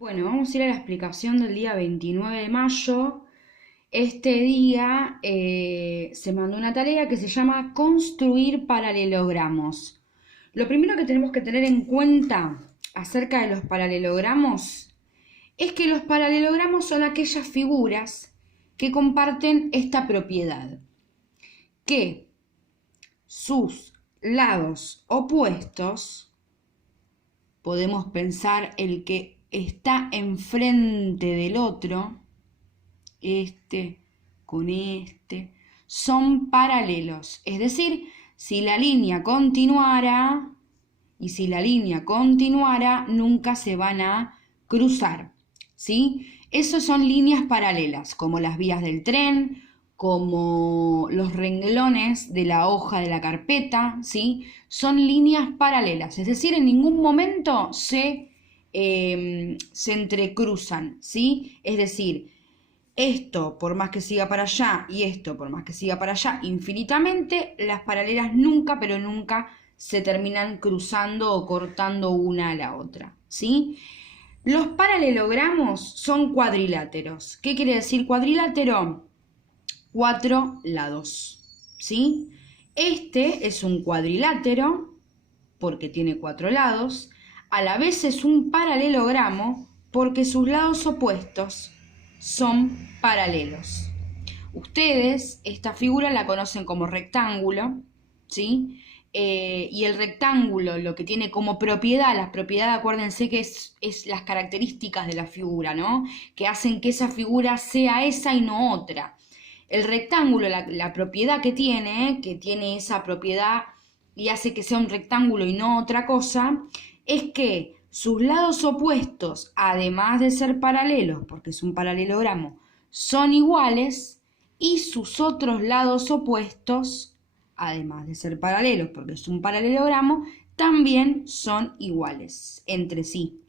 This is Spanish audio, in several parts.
Bueno, vamos a ir a la explicación del día 29 de mayo. Este día se mandó una tarea que se llama construir paralelogramos. Lo primero que tenemos que tener en cuenta acerca de los paralelogramos es que los paralelogramos son aquellas figuras que comparten esta propiedad, que sus lados opuestos, podemos pensar el que está enfrente del otro, este con este, son paralelos. Es decir, si la línea continuara nunca se van a cruzar, ¿sí? Esas son líneas paralelas, como las vías del tren, como los renglones de la hoja de la carpeta, ¿sí? Son líneas paralelas, es decir, en ningún momento se entrecruzan, ¿sí? Es decir, esto por más que siga para allá y esto por más que siga para allá infinitamente, las paralelas nunca, pero nunca se terminan cruzando o cortando una a la otra, ¿sí? Los paralelogramos son cuadriláteros. ¿Qué quiere decir cuadrilátero? 4 lados, ¿sí? Este es un cuadrilátero porque tiene 4 lados. A la vez es un paralelogramo porque sus lados opuestos son paralelos. Ustedes esta figura la conocen como rectángulo, ¿sí? Y el rectángulo lo que tiene como propiedad, las propiedades, acuérdense que es las características de la figura, ¿no? Que hacen que esa figura sea esa y no otra. El rectángulo, la propiedad que tiene esa propiedad y hace que sea un rectángulo y no otra cosa, es que sus lados opuestos, además de ser paralelos, porque es un paralelogramo, son iguales, y sus otros lados opuestos, además de ser paralelos, porque es un paralelogramo, también son iguales entre sí,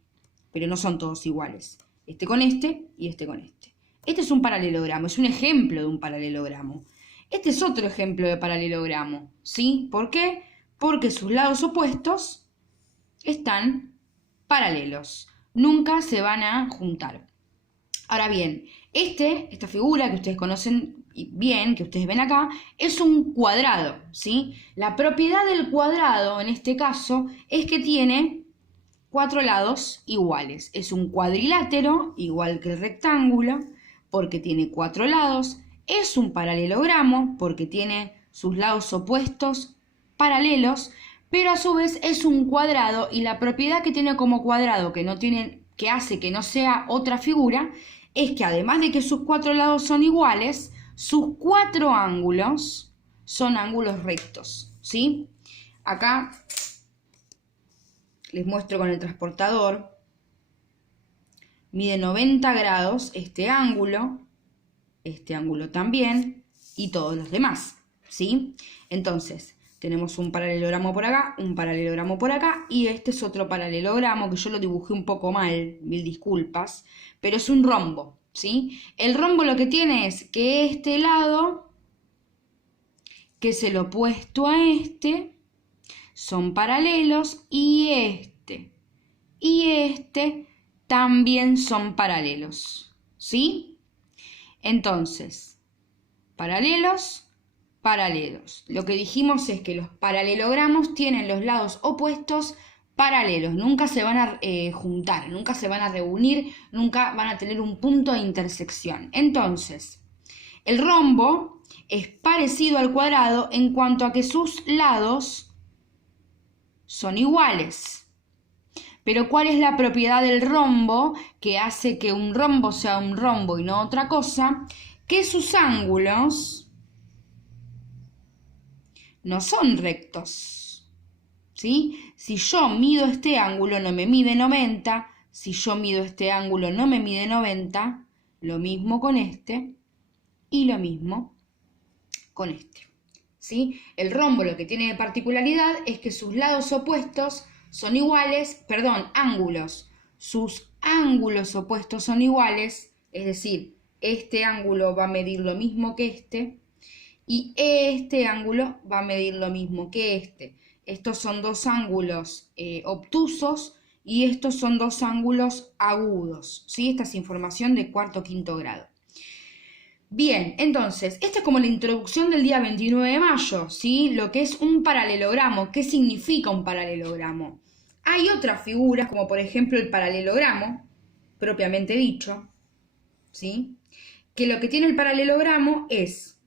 pero no son todos iguales. Este con este y este con este. Este es un paralelogramo, es un ejemplo de un paralelogramo. Este es otro ejemplo de paralelogramo, ¿sí? ¿Por qué? Porque sus lados opuestos están paralelos, nunca se van a juntar. Ahora bien, esta figura que ustedes conocen bien, que ustedes ven acá, es un cuadrado, ¿sí? La propiedad del cuadrado, en este caso, es que tiene 4 lados iguales. Es un cuadrilátero, igual que el rectángulo, porque tiene 4 lados. Es un paralelogramo, porque tiene sus lados opuestos paralelos, pero a su vez es un cuadrado, y la propiedad que tiene como cuadrado, que hace que no sea otra figura, es que además de que sus 4 lados son iguales, sus 4 ángulos son ángulos rectos, ¿sí? Acá les muestro con el transportador. Mide 90 grados este ángulo también, y todos los demás, ¿sí? Entonces, tenemos un paralelogramo por acá, un paralelogramo por acá, y este es otro paralelogramo que yo lo dibujé un poco mal, mil disculpas, pero es un rombo, ¿sí? El rombo lo que tiene es que este lado, que es el opuesto a este, son paralelos, y este también son paralelos, ¿sí? Entonces, paralelos, paralelos. Lo que dijimos es que los paralelogramos tienen los lados opuestos paralelos, nunca se van a juntar, nunca se van a reunir, nunca van a tener un punto de intersección. Entonces, el rombo es parecido al cuadrado en cuanto a que sus lados son iguales. Pero ¿cuál es la propiedad del rombo que hace que un rombo sea un rombo y no otra cosa? Que sus ángulos no son rectos, ¿sí? Si yo mido este ángulo no me mide 90, si yo mido este ángulo no me mide 90, lo mismo con este y lo mismo con este, ¿sí? El rombo lo que tiene de particularidad es que sus lados opuestos son iguales, ángulos. Sus ángulos opuestos son iguales, es decir, este ángulo va a medir lo mismo que este, y este ángulo va a medir lo mismo que este. Estos son dos ángulos obtusos y estos son dos ángulos agudos, ¿sí? Esta es información de cuarto o quinto grado. Bien, entonces, esta es como la introducción del día 29 de mayo, ¿sí? Lo que es un paralelogramo. ¿Qué significa un paralelogramo? Hay otras figuras, como por ejemplo el paralelogramo, propiamente dicho, ¿sí? Que lo que tiene el paralelogramo es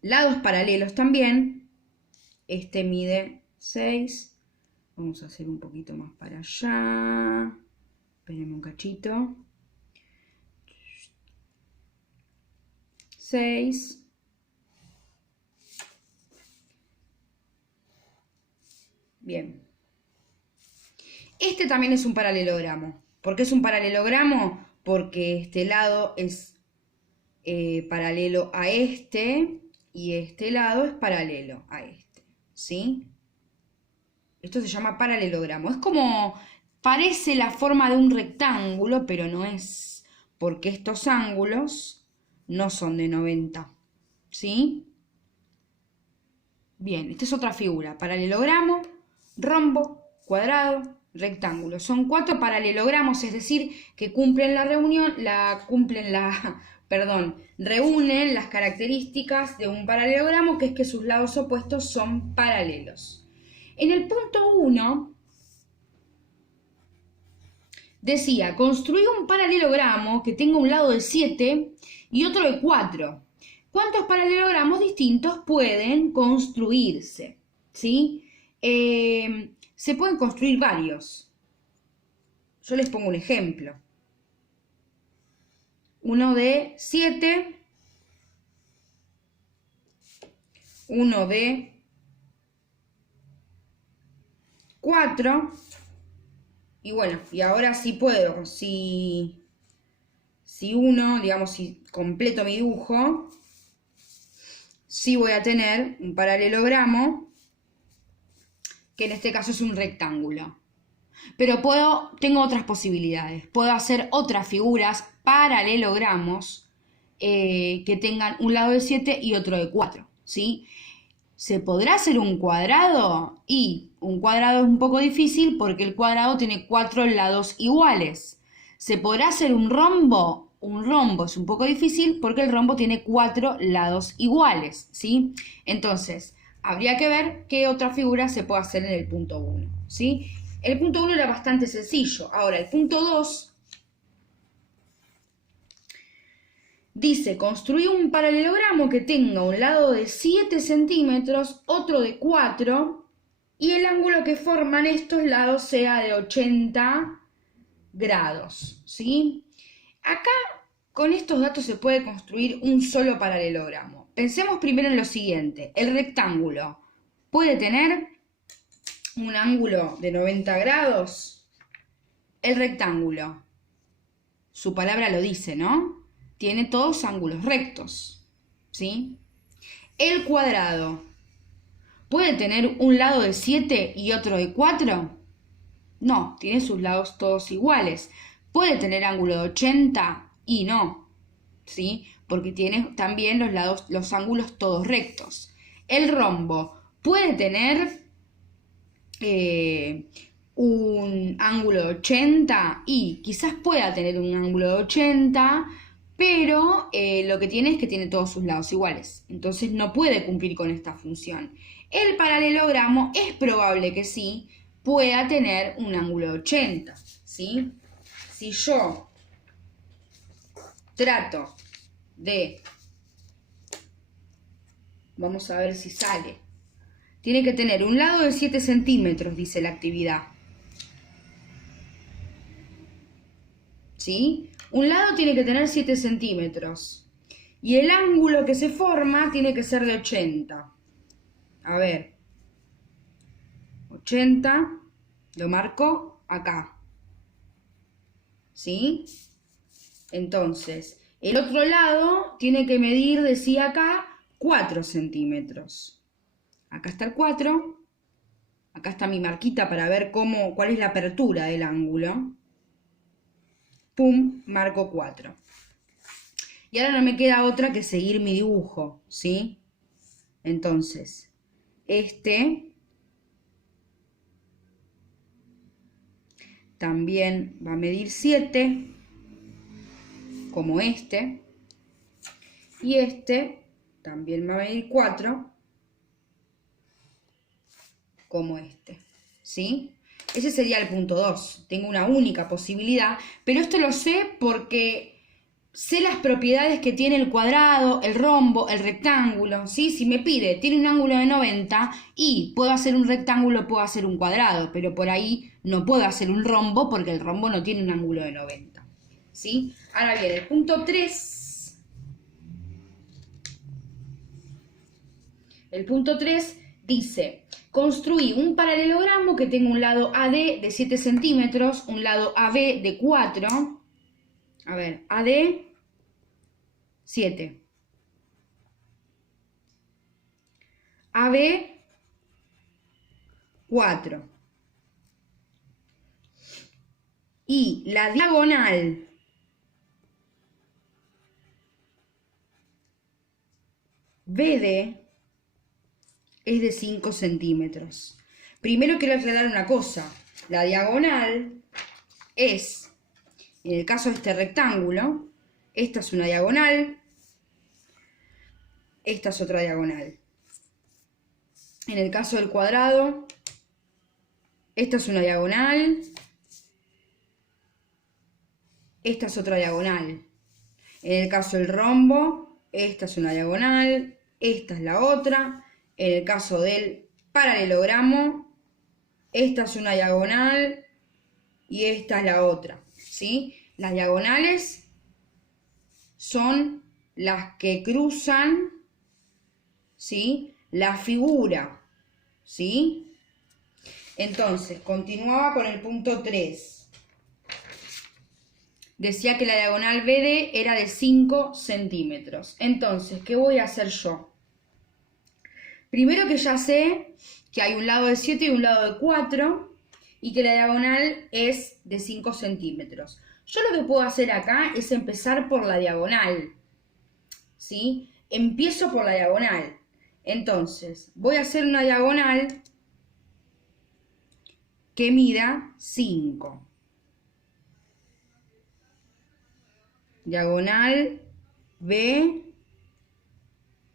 lados paralelos también. Este mide 6. Vamos a hacer un poquito más para allá. Espérenme un cachito. 6. Bien. Este también es un paralelogramo. ¿Por qué es un paralelogramo? Porque este lado es paralelo a este y este lado es paralelo a este, ¿sí? Esto se llama paralelogramo. Es como, parece la forma de un rectángulo, pero no es, porque estos ángulos no son de 90, ¿sí? Bien, esta es otra figura. Paralelogramo, rombo, cuadrado, rectángulo. Son 4 paralelogramos, es decir, que cumplen reúnen las características de un paralelogramo, que es que sus lados opuestos son paralelos. En el punto 1 decía, construir un paralelogramo que tenga un lado de 7 y otro de 4. ¿Cuántos paralelogramos distintos pueden construirse? ¿Sí? Se pueden construir varios. Yo les pongo un ejemplo. Uno de 7, uno de 4, y bueno, y ahora sí puedo, si uno, digamos, si completo mi dibujo, sí voy a tener un paralelogramo, que en este caso es un rectángulo. Pero tengo otras posibilidades. Puedo hacer otras figuras, paralelogramos, que tengan un lado de 7 y otro de 4, ¿sí? ¿Se podrá hacer un cuadrado? Y un cuadrado es un poco difícil porque el cuadrado tiene 4 lados iguales. ¿Se podrá hacer un rombo? Un rombo es un poco difícil porque el rombo tiene 4 lados iguales, ¿sí? Entonces, habría que ver qué otra figura se puede hacer en el punto 1, ¿sí? El punto 1 era bastante sencillo. Ahora, el punto 2 dice, construir un paralelogramo que tenga un lado de 7 centímetros, otro de 4, y el ángulo que forman estos lados sea de 80 grados, ¿sí? Acá, con estos datos se puede construir un solo paralelogramo. Pensemos primero en lo siguiente. El rectángulo puede tener un ángulo de 90 grados. El rectángulo, su palabra lo dice, ¿no? Tiene todos ángulos rectos, ¿sí? El cuadrado, ¿puede tener un lado de 7 y otro de 4? No, tiene sus lados todos iguales. ¿Puede tener ángulo de 80? Y no, ¿sí? Porque tiene también los ángulos todos rectos. El rombo, ¿puede tener un ángulo de 80? Y quizás pueda tener un ángulo de 80, pero lo que tiene es que tiene todos sus lados iguales. Entonces no puede cumplir con esta función. El paralelogramo es probable que sí pueda tener un ángulo de 80, ¿sí? Si yo trato de... Vamos a ver si sale. Tiene que tener un lado de 7 centímetros, dice la actividad. ¿Sí? Un lado tiene que tener 7 centímetros. Y el ángulo que se forma tiene que ser de 80. A ver. 80. Lo marco acá. ¿Sí? Entonces, el otro lado tiene que medir, decía acá, 4 centímetros. Acá está el 4. Acá está mi marquita para ver cuál es la apertura del ángulo. Pum, marco 4. Y ahora no me queda otra que seguir mi dibujo, ¿sí? Entonces, este también va a medir 7, como este. Y este también va a medir 4, como este. ¿Sí? Ese sería el punto 2. Tengo una única posibilidad, pero esto lo sé porque sé las propiedades que tiene el cuadrado, el rombo, el rectángulo, ¿sí? Si me pide, tiene un ángulo de 90 y puedo hacer un rectángulo, puedo hacer un cuadrado, pero por ahí no puedo hacer un rombo porque el rombo no tiene un ángulo de 90, ¿sí? Ahora bien, el punto 3. El punto 3 dice, construí un paralelogramo que tenga un lado AD de 7 centímetros, un lado AB de 4, a ver, AD 7, AB 4 y la diagonal BD es de 5 centímetros. Primero quiero aclarar una cosa, la diagonal es, en el caso de este rectángulo, esta es una diagonal, esta es otra diagonal. En el caso del cuadrado, esta es una diagonal, esta es otra diagonal. En el caso del rombo, esta es una diagonal, esta es la otra. En el caso del paralelogramo, esta es una diagonal y esta es la otra, ¿sí? Las diagonales son las que cruzan, ¿sí?, la figura, ¿sí? Entonces, continuaba con el punto 3. Decía que la diagonal BD era de 5 centímetros. Entonces, ¿qué voy a hacer yo? Primero que ya sé que hay un lado de 7 y un lado de 4 y que la diagonal es de 5 centímetros. Yo lo que puedo hacer acá es empezar por la diagonal, ¿sí? Empiezo por la diagonal. Entonces, voy a hacer una diagonal que mida 5. Diagonal B,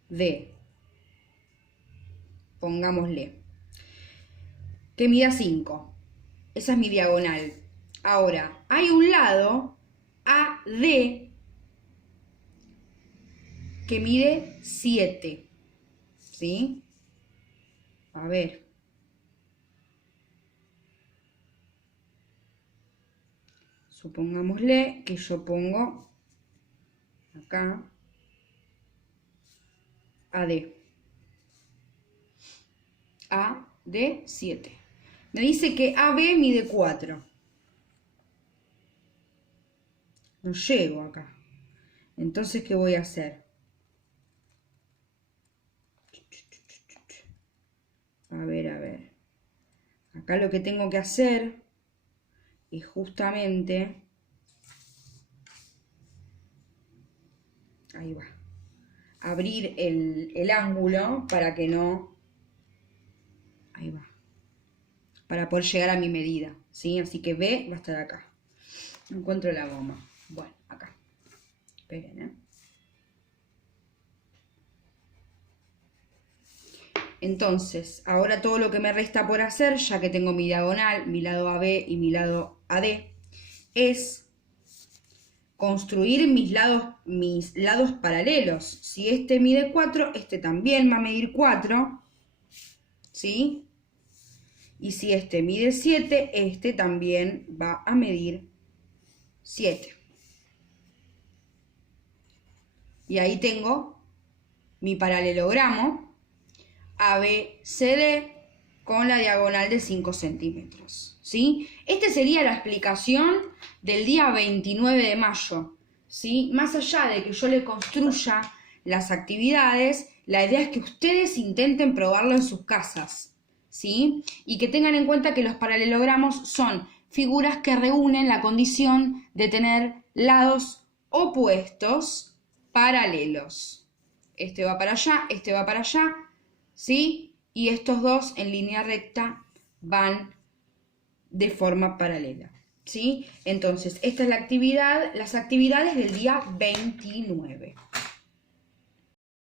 D. Pongámosle. Que mida 5. Esa es mi diagonal. Ahora, hay un lado AD que mide 7. ¿Sí? A ver. Supongámosle que yo pongo acá AD. AD 7. Me dice que AB mide 4. No llego acá. Entonces, ¿qué voy a hacer? A ver. Acá lo que tengo que hacer es justamente... Ahí va. Abrir el ángulo para que no... Ahí va. Para poder llegar a mi medida, ¿sí? Así que B va a estar acá. No encuentro la goma. Bueno, acá. Esperen, ¿eh? Entonces, ahora todo lo que me resta por hacer, ya que tengo mi diagonal, mi lado AB y mi lado AD, es construir mis lados paralelos. Si este mide 4, este también va a medir 4, ¿sí? Y si este mide 7, este también va a medir 7. Y ahí tengo mi paralelogramo ABCD con la diagonal de 5 centímetros, ¿sí? Esta sería la explicación del día 29 de mayo, ¿sí? Más allá de que yo le construya las actividades, la idea es que ustedes intenten probarlo en sus casas, ¿sí? Y que tengan en cuenta que los paralelogramos son figuras que reúnen la condición de tener lados opuestos paralelos. Este va para allá, este va para allá, ¿sí? Y estos dos en línea recta van de forma paralela. ¿sí? Entonces, esta es la actividad, las actividades del día 29.